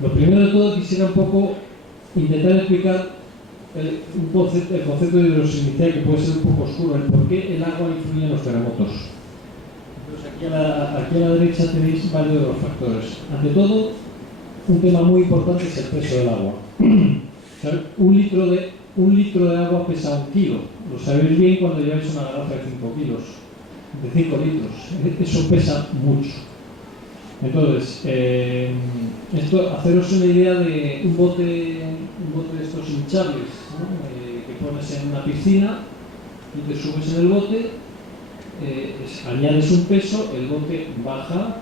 Lo primero de todo quisiera un poco intentar explicar el concepto de hidrosismicidad, que puede ser un poco oscuro, el por qué el agua influye en los terremotos. Entonces aquí a la derecha tenéis varios de los factores. Ante todo, un tema muy importante es el peso del agua. Un litro de agua pesa 1 kilo. Lo sabéis bien cuando lleváis una garrafa de 5 kilos, de 5 litros. Eso pesa mucho. Entonces, haceros una idea de un bote de estos hinchables, ¿no? Que pones en una piscina y te subes en el bote, añades un peso, el bote baja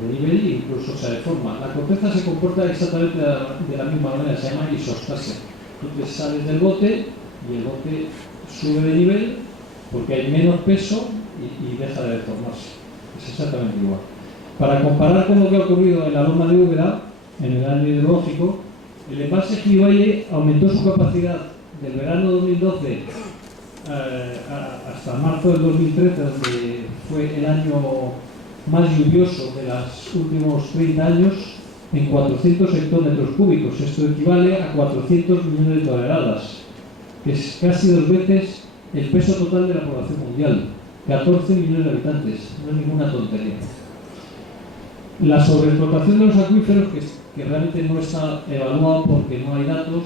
de nivel e incluso se deforma. La corteza se comporta exactamente de la misma manera, se llama isostasia. Tú te sales del bote y el bote sube de nivel porque hay menos peso y deja de deformarse. Es exactamente igual. Para comparar con lo que ha ocurrido en la loma de Úbeda, en el año hidrológico, el embalse Jivalle aumentó su capacidad del verano 2012 hasta marzo del 2013, donde fue el año más lluvioso de los últimos 30 años, en 400 hectómetros cúbicos. Esto equivale a 400 millones de toneladas, que es casi 2 veces el peso total de la población mundial. 14 millones de habitantes, no es ninguna tontería. La sobreexplotación de los acuíferos, que realmente no está evaluado porque no hay datos.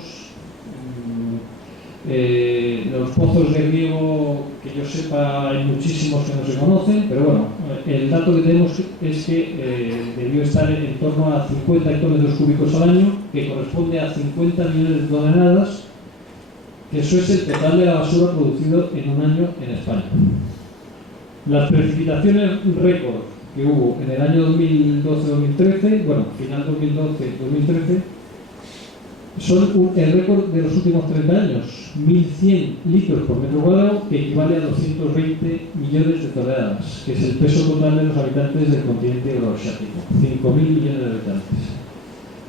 Los pozos de riego, que yo sepa, hay muchísimos que no se conocen, pero bueno, el dato que tenemos es que debió estar en torno a 50 hectómetros cúbicos al año, que corresponde a 50 millones de toneladas, que eso es el total de la basura producido en un año en España. Las precipitaciones récord que hubo en el año 2012-2013, bueno, final 2012-2013, son el récord de los últimos 30 años, 1.100 litros por metro cuadrado, que equivale a 220 millones de toneladas, que es el peso total de los habitantes del continente euroasiático, 5.000 millones de habitantes.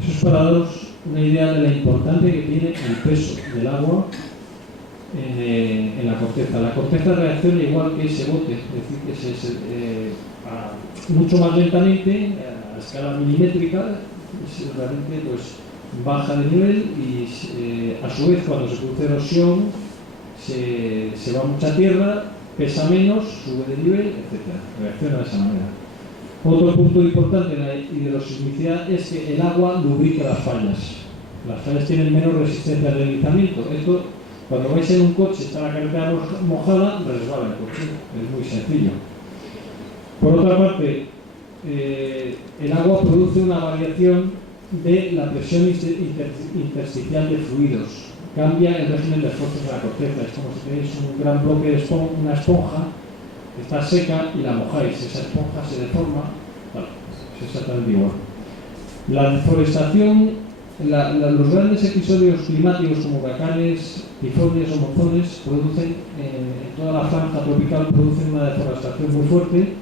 Eso es para daros una idea de la importancia que tiene el peso del agua en la corteza. La corteza reacciona igual que ese bote, es decir, que mucho más lentamente, a escala milimétrica, realmente pues baja de nivel y a su vez cuando se produce erosión se va mucha tierra, pesa menos, sube de nivel, etc. Reacciona de esa manera. Otro punto importante en la hidrosismicidad es que el agua lubrica las fallas. Las fallas tienen menos resistencia al deslizamiento. Esto, cuando vais en un coche, está la carretera mojada, resbala el coche. Es muy sencillo. Por otra parte, el agua produce una variación de la presión intersticial de fluidos. Cambia el régimen de esfuerzos de la corteza. Es como si tenéis un gran bloque de una esponja que está seca y la mojáis. Esa esponja se deforma. Vale, es exactamente igual. La deforestación, los grandes episodios climáticos como huracanes, tifones o monzones producen, en toda la franja tropical, producen una deforestación muy fuerte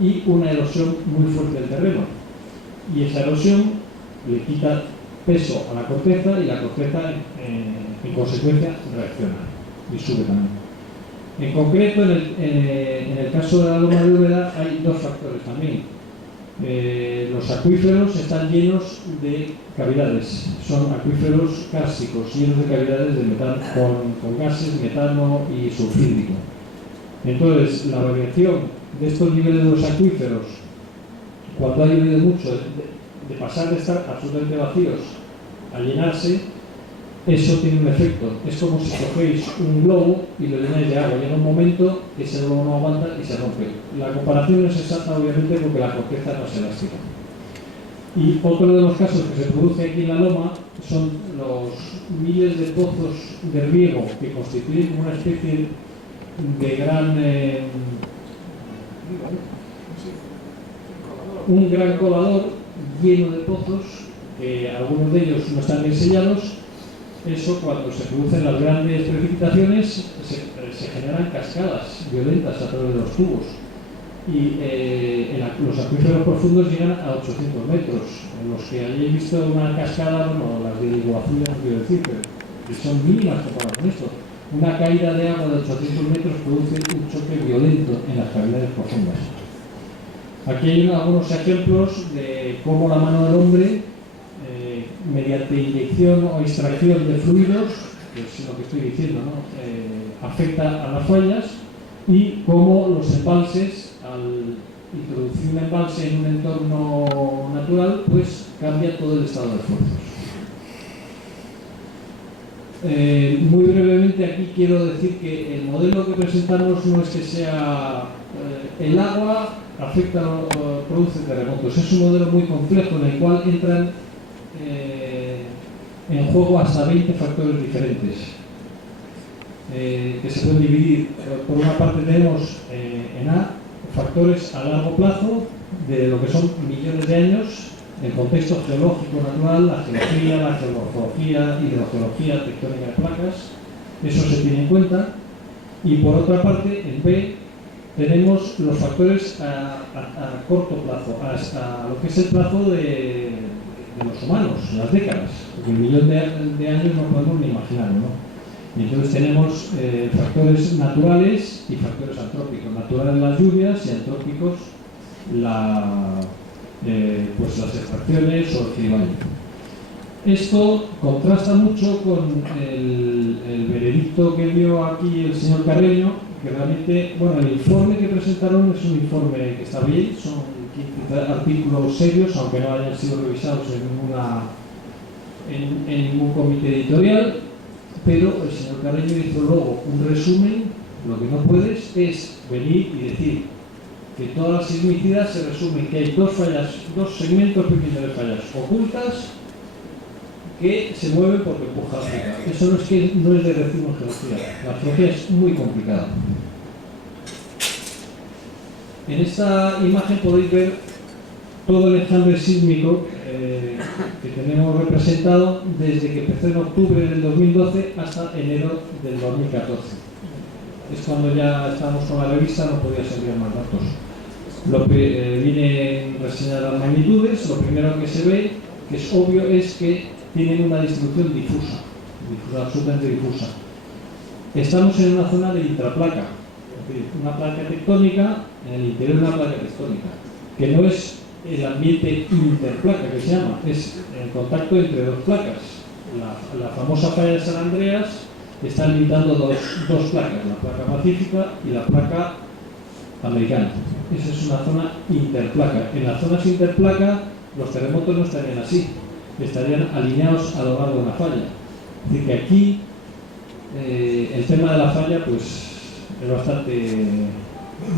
y una erosión muy fuerte del terreno. Y esa erosión le quita peso a la corteza y la corteza en consecuencia reacciona y sube también. En concreto, en el caso de la loma de Úbeda hay dos factores también. Los acuíferos están llenos de cavidades, son acuíferos kársticos, llenos de cavidades de metano, con gases, metano y sulfídrico. Entonces, la variación de estos niveles de los acuíferos, cuando ha llovido mucho, de pasar de estar absolutamente vacíos a llenarse, eso tiene un efecto. Es como si cogéis un globo y lo llenáis de agua. Llega un momento que ese globo no aguanta y se rompe. La comparación no es exacta, obviamente, porque la corteza no es elástica. Y otro de los casos que se produce aquí en la loma son los miles de pozos de riego que constituyen una especie de gran un gran colador lleno de pozos, que algunos de ellos no están bien sellados. Eso, cuando se producen las grandes precipitaciones, se generan cascadas violentas a través de los tubos. Y los acuíferos profundos llegan a 800 metros. En los que hayáis visto una cascada, bueno, las de Iguazú no quiero decir, pero que son mínimas comparadas con esto. Una caída de agua de 800 metros produce un choque violento en las cavidades profundas. Aquí hay algunos ejemplos de cómo la mano del hombre adición o extracción de fluidos, que es lo que estoy diciendo, ¿no? Afecta a las fallas, y cómo los embalses, al introducir un embalse en un entorno natural, pues cambia todo el estado de fuerzas. Muy brevemente aquí quiero decir que el modelo que presentamos no es que sea el agua afecta o produce terremotos, es un modelo muy complejo en el cual entran en juego hasta 20 factores diferentes que se pueden dividir. Por una parte tenemos en A factores a largo plazo de lo que son millones de años, el contexto geológico natural, la geología, la geomorfología, hidrogeología, tectónica de placas, eso se tiene en cuenta. Y por otra parte, en B, tenemos los factores a corto plazo, hasta lo que es el plazo de los humanos, las décadas, porque el millón de años no podemos ni imaginarlo, ¿no? Y entonces tenemos factores naturales y factores antrópicos. Naturales las lluvias y antrópicos pues las extracciones o el clima. Esto contrasta mucho con el veredicto que dio aquí el señor Carreño, que realmente, bueno, el informe que presentaron es un informe que está bien, son 15 artículos serios, aunque no hayan sido revisados en ningún comité editorial, pero el señor Carreño hizo luego un resumen. Lo que no puedes es venir y decir que todas las sismicidades se resumen, que hay dos segmentos pequeños de fallas ocultas que se mueven porque empuja África. Eso no es de recibo en geología. La geología es muy complicada. En esta imagen podéis ver todo el enjambre sísmico que tenemos representado desde que empezó en octubre del 2012 hasta enero del 2014. Es cuando ya estábamos con la revista, no podía servir más datos. Lo que viene reseñar las magnitudes, lo primero que se ve, que es obvio, es que tienen una distribución difusa, absolutamente difusa. Estamos en una zona de intraplaca, es decir, una placa tectónica en el interior de una placa tectónica, que no es el ambiente interplaca que se llama, es el contacto entre dos placas. La famosa falla de San Andreas está limitando dos placas, la placa pacífica y la placa americana. Esa es una zona interplaca. En las zonas interplaca los terremotos no estarían así, estarían alineados a lo largo de una falla. Es decir, que aquí el tema de la falla pues es bastante,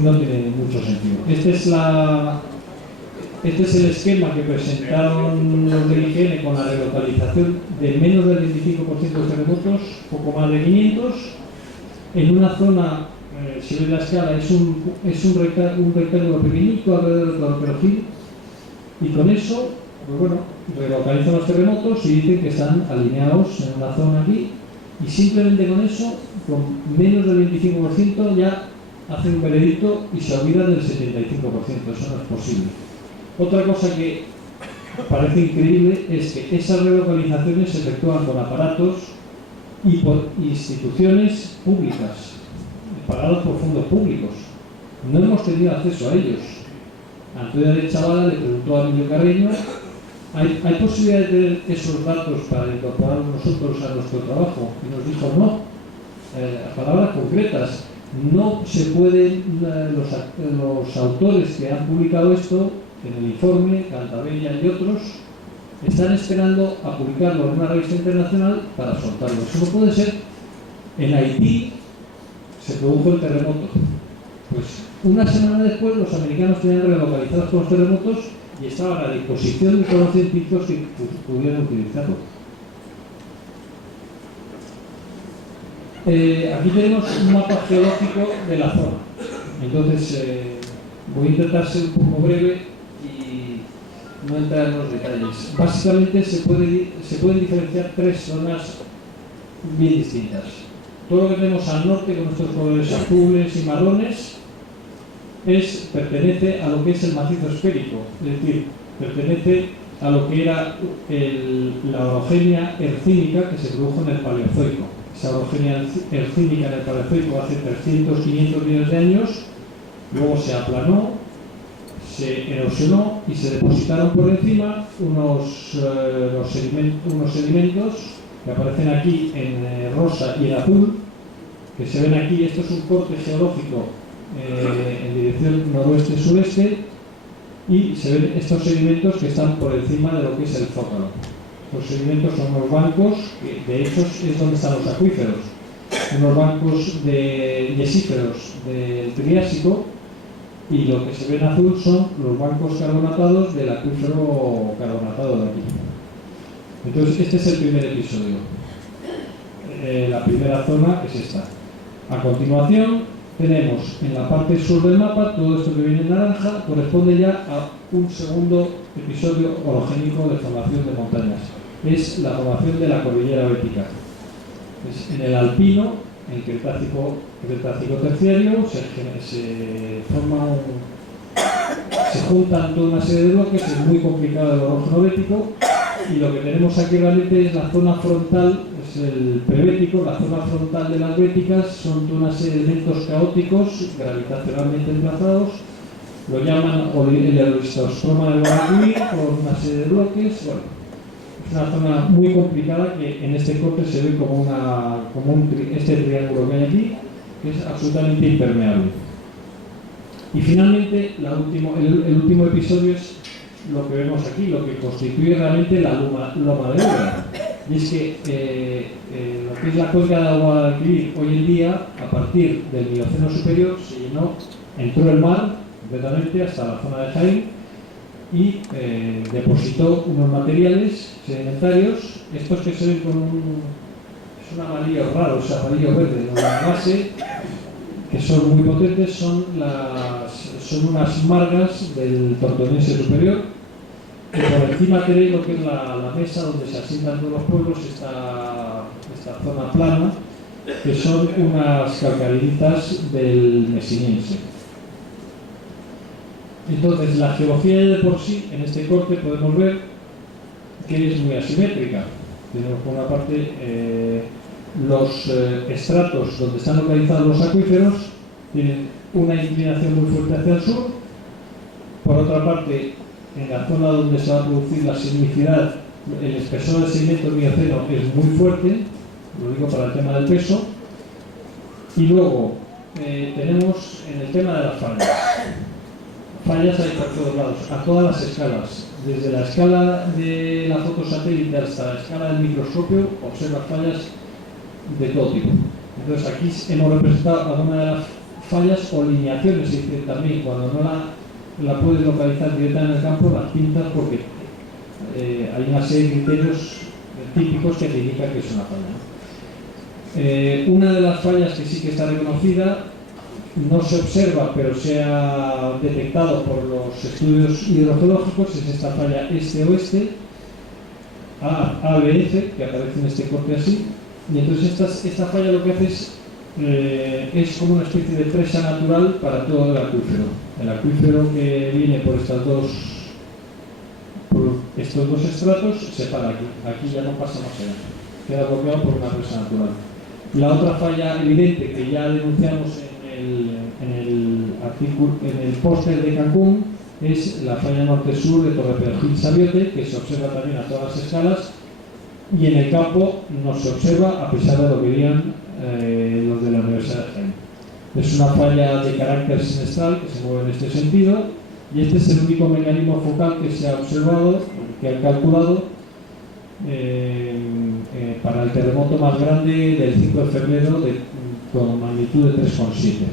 no tiene mucho sentido. Este es el esquema que presentaron los del IGN con la relocalización de menos del 25% de terremotos, poco más de 500, en una zona, si veis la escala, es un rectángulo pequeñito alrededor del cloroperofil, y con eso, pues bueno, relocalizan los terremotos y dicen que están alineados en una zona aquí, y simplemente con eso, con menos del 25%, ya hacen un veredicto y se olvidan del 75%, eso no es posible. Otra cosa que parece increíble es que esas relocalizaciones se efectúan con aparatos y por instituciones públicas, pagados por fondos públicos. No hemos tenido acceso a ellos. Antonio de Chavala le preguntó a Emilio Carreño, ¿hay posibilidad de tener esos datos para incorporarlos nosotros a nuestro trabajo? Y nos dijo no. A palabras concretas, no se pueden, los autores que han publicado esto en el informe, Cantabella y otros, están esperando a publicarlo en una revista internacional para soltarlo. Eso no puede ser. En Haití se produjo el terremoto. Pues una semana después los americanos tenían relocalizados todos los terremotos y estaban a disposición de todos los científicos que pudieran utilizarlo. Aquí tenemos un mapa geológico de la zona. Entonces voy a intentar ser un poco breve y no entrar en los detalles. Básicamente se pueden diferenciar tres zonas bien distintas. Todo lo que tenemos al norte con nuestros colores azules y marrones pertenece a lo que es el macizo esférico, es decir, pertenece a lo que era la orogenia ercínica que se produjo en el Paleozoico. Esa orogenia ercínica en el Paleozoico hace 300-500 millones de años, luego se aplanó, se erosionó y se depositaron por encima unos sedimentos que aparecen aquí en rosa y en azul, que se ven aquí. Esto es un corte geológico en dirección noroeste-sureste, y se ven estos sedimentos que están por encima de lo que es el zócalo. Los sedimentos son unos bancos, que de hecho es donde están los acuíferos, unos bancos de yesíferos del Triásico, y lo que se ve en azul son los bancos carbonatados del acuífero carbonatado de aquí. Entonces este es el primer episodio. La primera zona es esta. A continuación tenemos en la parte sur del mapa, todo esto que viene en naranja corresponde ya a un segundo episodio orogénico de formación de montañas. Es la formación de la cordillera bética. Es en el alpino, en el Cretácico terciario, se juntan toda una serie de bloques. Es muy complicado el orógeno bético, y lo que tenemos aquí realmente es la zona frontal, es el prebético. La zona frontal de las béticas son toda una serie de elementos caóticos gravitacionalmente emplazados, lo llaman el aristosperma del Guadalquivir, con una serie de bloques. Bueno, es una zona muy complicada que en este corte se ve como este triángulo que hay aquí, que es absolutamente impermeable. Y finalmente el último episodio es lo que vemos aquí, lo que constituye realmente la loma de Úbeda. Y es que lo que es la cuenca del Guadalquivir hoy en día, a partir del Mioceno superior, se llenó, entró el mar completamente hasta la zona de Jaén, y depositó unos materiales sedimentarios, estos que se ven con es un amarillo raro, o sea, amarillo verde, ¿no? La base, que son muy potentes, son unas margas del Tortonense superior, y por encima tenéis lo que es la mesa donde se asientan todos los pueblos, esta zona plana, que son unas calcaritas del Mesiniense. Entonces, la geología de por sí, en este corte podemos ver que es muy asimétrica. Tenemos por una parte los estratos donde están localizados los acuíferos, tienen una inclinación muy fuerte hacia el sur. Por otra parte, en la zona donde se va a producir la sismicidad, el espesor del sedimento mioceno es muy fuerte, lo digo para el tema del peso. Y luego tenemos en el tema de las fallas. Fallas hay por todos lados, a todas las escalas. Desde la escala de la foto satélite hasta la escala del microscopio, observa fallas de todo tipo. Entonces aquí hemos representado algunas de las fallas o lineaciones, se dice también, cuando no la puedes localizar directamente en el campo, las pintas, porque hay una serie de criterios típicos que te indican que es una falla. Una de las fallas que sí que está reconocida, no se observa, pero se ha detectado por los estudios hidrogeológicos, es esta falla este-oeste, ABF, que aparece en este corte así. Y entonces esta falla lo que hace es como una especie de presa natural para todo el acuífero. El acuífero que viene por estos dos estratos se para aquí. Aquí ya no pasa más allá. Queda bloqueado por una presa natural. La otra falla evidente que ya denunciamos en el póster de Cancún es la falla norte-sur de Torreperojil-Sabiote, que se observa también a todas las escalas, y en el campo no se observa, a pesar de lo que digan los de la Universidad de Jaén. Es una falla de carácter sinestral que se mueve en este sentido, y este es el único mecanismo focal que se ha observado, que han calculado para el terremoto más grande del 5 de febrero con magnitud de 3,7.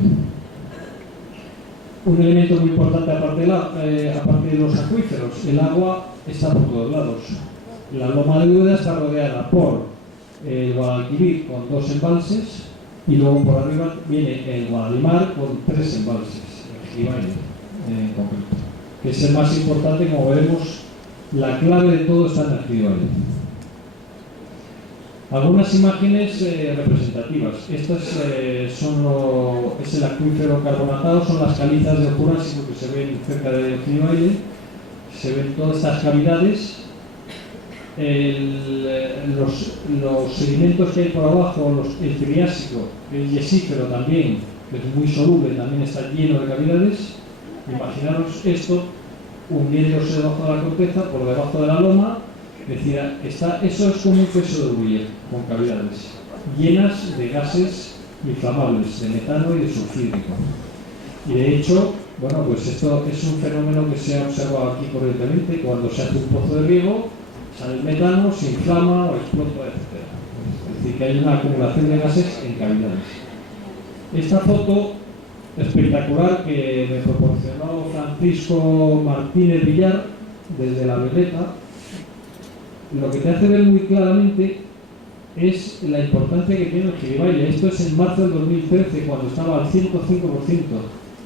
Un elemento muy importante aparte de los acuíferos, el agua está por todos lados. La loma de Úbeda está rodeada por el Guadalquivir con 2 embalses, y luego por arriba viene el Guadalimar con 3 embalses, el Gibaile en concreto, que es el más importante. Como veremos, la clave de todo está en el Gibaile. Algunas imágenes representativas. Estas es el acuífero carbonatado, son las calizas del Jurásico que se ven cerca del Gibaile. Se ven todas estas cavidades. Los sedimentos que hay por abajo, el Triásico, el yesífero también, que es muy soluble, también está lleno de cavidades. Imaginaros esto hundiéndose debajo de la corteza, por debajo de la loma. Decía, eso es como un peso de bulla, con cavidades, llenas de gases inflamables, de metano y de sulfídrico. Y de hecho, bueno, pues esto es un fenómeno que se ha observado aquí corrientemente. Cuando se hace un pozo de riego, sale el metano, se inflama o explota, etc. Es decir, que hay una acumulación de gases en cavidades. Esta foto espectacular que me proporcionó Francisco Martínez Villar desde La Violeta, lo que te hace ver muy claramente es la importancia que tiene el Giribaille. Esto es en marzo del 2013, cuando estaba al 105%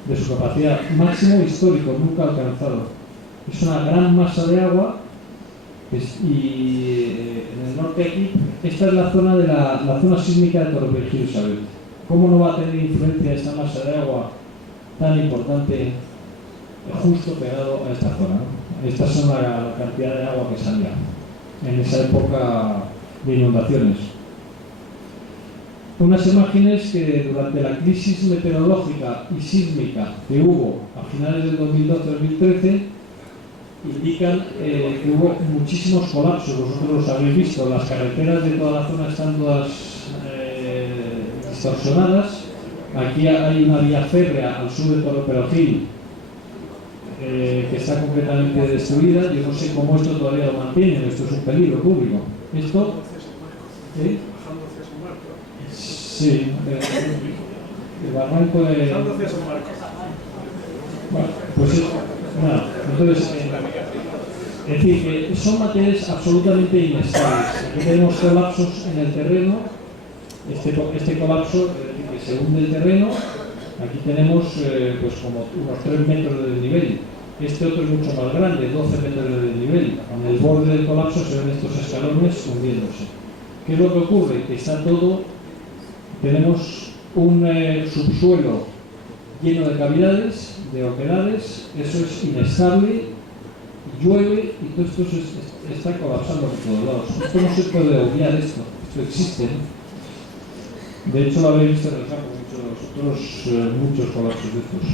de su capacidad, máximo histórico, nunca alcanzado. Es una gran masa de agua y en el norte aquí, esta es la zona de la zona sísmica de Torrevieja, Isabel. ¿Cómo no va a tener influencia esta masa de agua tan importante justo pegado a esta zona, ¿no? Esta es la cantidad de agua que salía en esa época de inundaciones. Unas imágenes que durante la crisis meteorológica y sísmica que hubo a finales del 2012-2013 indican que hubo muchísimos colapsos. Vosotros los habéis visto, las carreteras de toda la zona están todas distorsionadas. Aquí hay una vía férrea al sur de Torreperogil que está completamente destruida. Yo no sé cómo esto todavía lo mantienen, esto es un peligro público. Esto, sí, el barranco de... Bueno, pues nada, entonces, es decir, que son materiales absolutamente inestables. Aquí tenemos colapsos en el terreno, este colapso, que se hunde el terreno. Aquí tenemos pues como unos 3 metros de desnivel. Este otro es mucho más grande, 12 metros de desnivel. En el borde del colapso se ven estos escalones hundiéndose. ¿Qué es lo que ocurre? Que está todo, tenemos un subsuelo lleno de cavidades, de oquedades, eso es inestable, llueve y todo esto está colapsando por todos lados. Esto no se puede obviar, esto existe, ¿no? De hecho lo habéis visto en el campo, muchos colapsos de estos.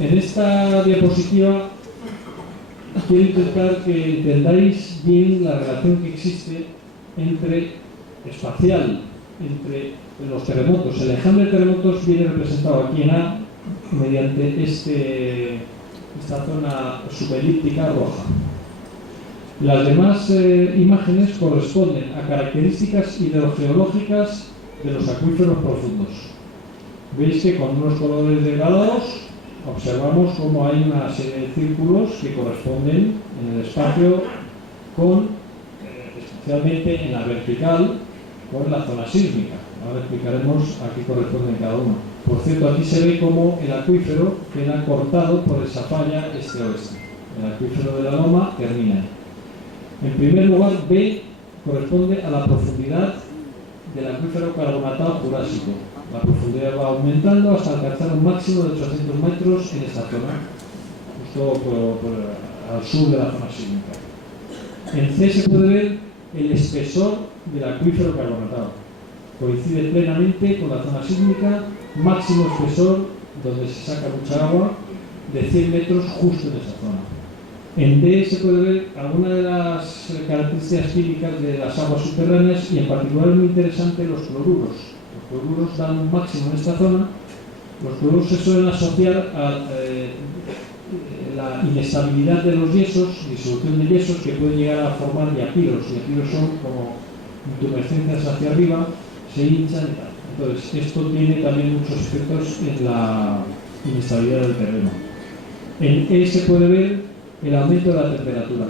En esta diapositiva quiero intentar que entendáis bien la relación que existe espacial entre los terremotos. El enjambre de terremotos viene representado aquí en A mediante esta zona subelíptica roja. Las demás imágenes corresponden a características hidrogeológicas de los acuíferos profundos. Veis que con unos colores degradados observamos cómo hay una serie de círculos que corresponden en el espacio con, especialmente en la vertical, con la zona sísmica. Ahora explicaremos a qué corresponde cada uno. Por cierto, aquí se ve cómo el acuífero queda cortado por esa falla este-oeste. El acuífero de la loma termina ahí. En primer lugar, B corresponde a la profundidad del acuífero carbonatado jurásico. La profundidad va aumentando hasta alcanzar un máximo de 800 metros en esta zona, justo al sur de la zona sísmica. En C se puede ver el espesor del acuífero carbonatado. Coincide plenamente con la zona sísmica, máximo espesor, donde se saca mucha agua, de 100 metros justo en esa zona. En D se puede ver algunas de las características químicas de las aguas subterráneas y en particular es muy interesante los cloruros. Los cloruros dan un máximo en esta zona. Los cloruros se suelen asociar a la inestabilidad de los yesos, disolución de yesos que pueden llegar a formar diapiros. Diapiros son como intumescencias hacia arriba, se hinchan y tal. Entonces, esto tiene también muchos efectos en la inestabilidad del terreno. En E se puede ver el aumento de la temperatura.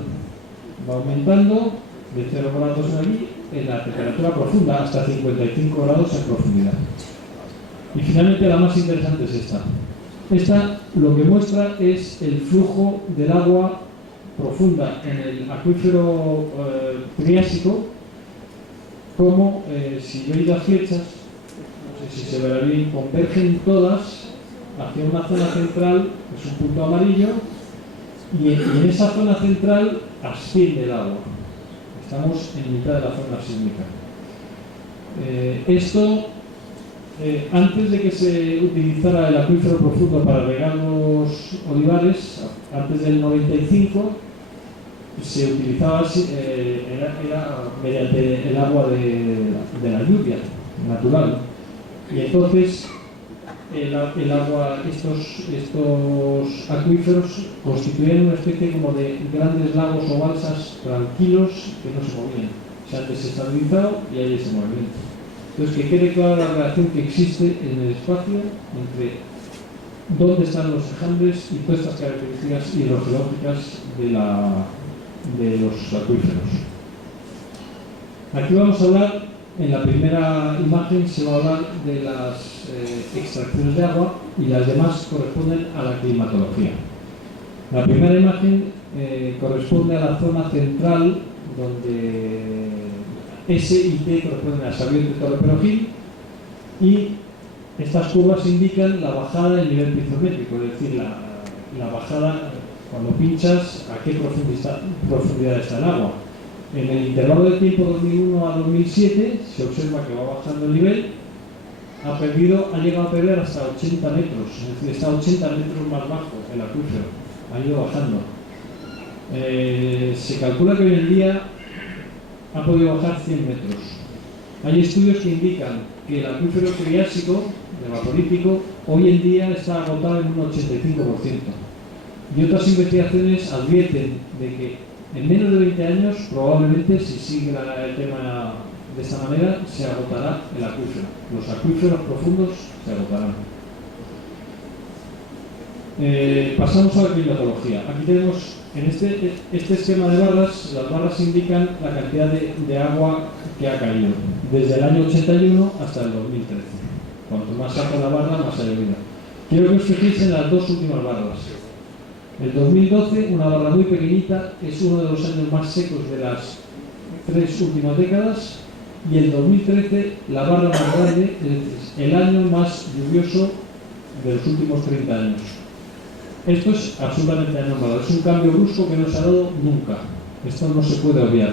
Va aumentando de 0 grados allí en la temperatura profunda hasta 55 grados en profundidad. Y finalmente la más interesante es esta. Esta lo que muestra es el flujo del agua profunda en el acuífero Triásico, como si veis las flechas, no sé si se verá bien, convergen todas hacia una zona central, que es un punto amarillo, y en esa zona central asciende el agua. Estamos en mitad de la zona sísmica. Esto Antes de que se utilizara el acuífero profundo para regar los olivares, antes del 95, se utilizaba era mediante el agua de la lluvia natural. Y entonces el agua, estos acuíferos constituían una especie como de grandes lagos o balsas tranquilos que no se movían. Se han desestabilizado y hay ese movimiento. Entonces, que quede clara la relación que existe en el espacio entre dónde están los enjambres y todas estas características hidrogeológicas de los acuíferos. Aquí vamos a hablar, en la primera imagen se va a hablar de las extracciones de agua y las demás corresponden a la climatología. La primera imagen corresponde a la zona central, donde S y T corresponden a Xavier de Torre Perojil, y estas curvas indican la bajada del nivel pizométrico, es decir, la bajada cuando pinchas a qué profundidad está el agua. En el intervalo de tiempo 2001 a 2007 se observa que va bajando el nivel, ha llegado a perder hasta 80 metros, es decir, está 80 metros más bajo el acuífero, ha ido bajando. Se calcula que hoy en día ha podido bajar 100 metros. Hay estudios que indican que el acuífero triásico, evaporítico, hoy en día está agotado en un 85%. Y otras investigaciones advierten de que en menos de 20 años, probablemente, si sigue el tema de esta manera, se agotará el acuífero. Los acuíferos profundos se agotarán. Pasamos a la climatología. Aquí tenemos, en este esquema de barras, las barras indican la cantidad de agua que ha caído, desde el año 81 hasta el 2013. Cuanto más alta la barra, más ha llovido. Quiero que os fijéis en las dos últimas barras. El 2012, una barra muy pequeñita, es uno de los años más secos de las 3 últimas décadas, y el 2013, la barra más grande, es decir, el año más lluvioso de los últimos 30 años. Esto es absolutamente anormal, es un cambio brusco que no se ha dado nunca. Esto no se puede obviar.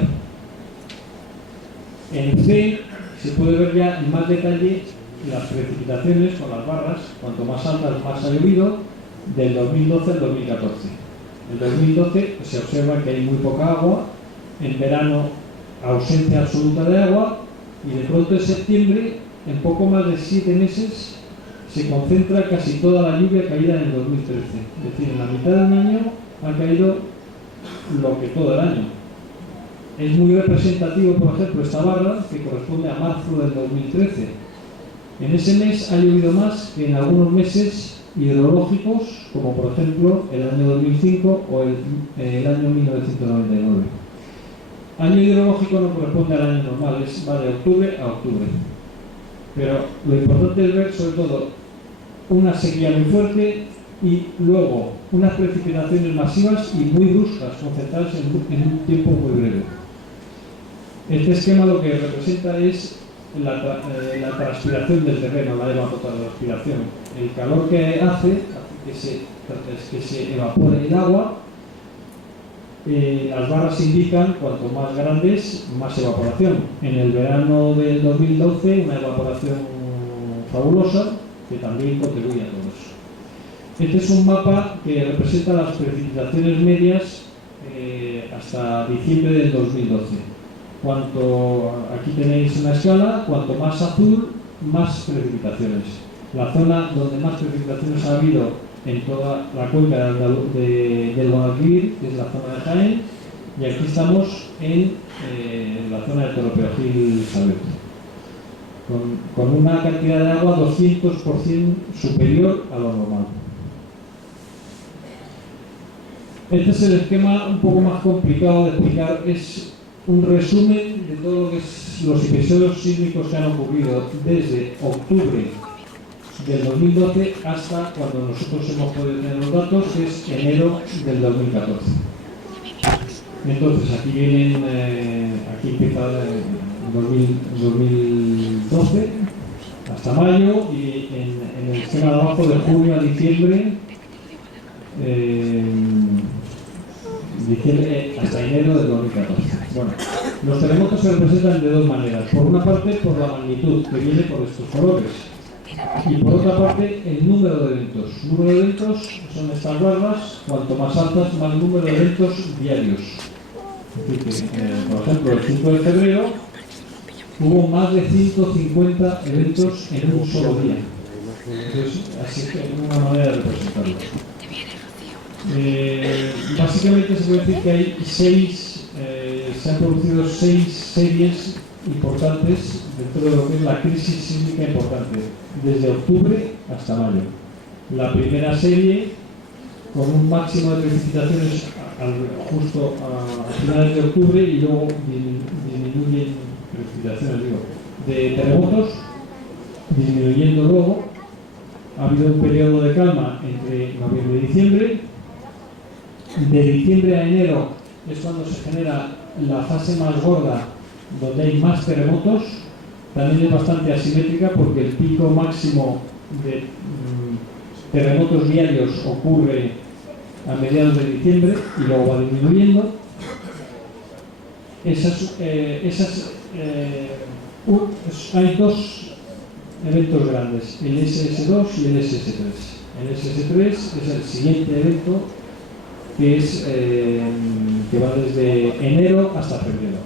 En C se puede ver ya en más detalle las precipitaciones con las barras, cuanto más altas más ha llovido, del 2012 al 2014. En 2012 se observa que hay muy poca agua, en verano ausencia absoluta de agua, y de pronto en septiembre, en poco más de 7 meses, se concentra casi toda la lluvia caída en el 2013. Es decir, en la mitad de un año ha caído lo que todo el año. Es muy representativo, por ejemplo, esta barra, que corresponde a marzo del 2013. En ese mes ha llovido más que en algunos meses hidrológicos, como por ejemplo el año 2005 o el año 1999. Año hidrológico no corresponde al año normal, va de octubre a octubre. Pero lo importante es ver sobre todo una sequía muy fuerte y luego unas precipitaciones masivas y muy bruscas, concentradas en un tiempo muy breve. Este esquema lo que representa es la transpiración del terreno, la evapotranspiración. El calor que hace que se evapore el agua. Las barras indican cuanto más grandes, más evaporación. En el verano del 2012, una evaporación fabulosa que también contribuye a todo eso. Este es un mapa que representa las precipitaciones medias hasta diciembre del 2012. Aquí tenéis una escala, cuanto más azul, más precipitaciones. La zona donde más precipitaciones ha habido en toda la cuenca del Guadalquivir, que es la zona de Jaén, y aquí estamos en la zona de Torre Perojil Xavier, con una cantidad de agua 200% superior a lo normal. Este es el esquema un poco más complicado de explicar, es un resumen de todo lo que es los episodios sísmicos que han ocurrido desde octubre del 2012 hasta cuando nosotros hemos podido tener los datos, que es enero del 2014. Entonces aquí vienen, aquí empieza el 2012 hasta mayo, y en el esquema de abajo de junio a diciembre, hasta enero del 2014. Bueno, los terremotos se representan de dos maneras. Por una parte, por la magnitud, que viene por estos colores. Y por otra parte, el número de eventos. El número de eventos son estas barras, cuanto más altas, más número de eventos diarios. Es decir, que, por ejemplo, el 5 de febrero hubo más de 150 eventos en un solo día. Entonces, así que es una manera de representarlo. Básicamente se puede decir que hay se han producido 6 series importantes dentro de lo que es la crisis sísmica importante, desde octubre hasta mayo. La primera serie, con un máximo de precipitaciones justo a finales de octubre, y luego disminuyen precipitaciones, de terremotos, disminuyendo luego. Ha habido un periodo de calma entre noviembre y diciembre. De diciembre a enero es cuando se genera la fase más gorda, donde hay más terremotos. También es bastante asimétrica porque el pico máximo de terremotos diarios ocurre a mediados de diciembre y luego va disminuyendo. Hay dos eventos grandes, el SS2 y el SS3. El SS3 es el siguiente evento, que va desde enero hasta febrero.